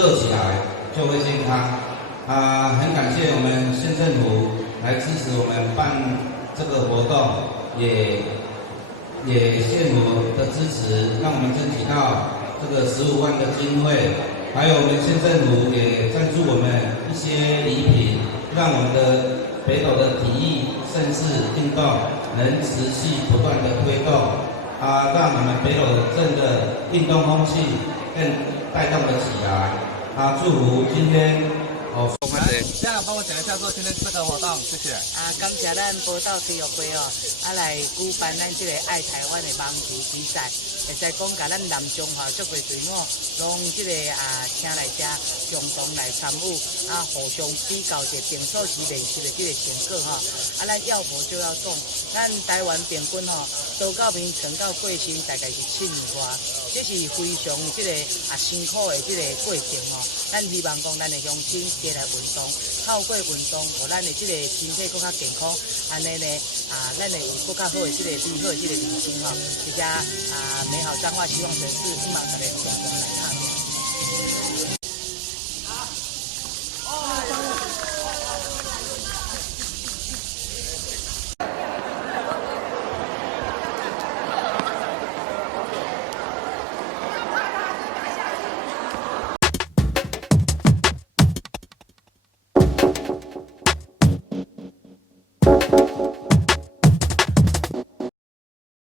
热起来就会健康。很感谢我们县政府来支持我们办这个活动，也县府的支持，让我们争取到这个15万的经费，还有我们县政府也赞助我们一些礼品，让我们的北斗的体育盛事运动能持续不断的推动，让我们北斗镇的运动风气更带动了起来。祝福今天家长帮我讲一下说今天这个活动，谢谢。感谢咱宝岛体育会来举办咱这个爱台湾的网球比赛，会使讲甲咱南中华足个队伍，拢这个请来遮共同来参与，互相比较一平数期练习的这个成果咱要无就要讲，咱台湾平均都到平成到过身大概是7年外，这是非常这个辛苦的这个过程咱希望讲咱的乡亲加来运动。透过运动，互咱的这个身体更加健康，安尼呢，咱会有更加好的这个美好的这个人生这些美好彰化希望城市希望大家共同来看。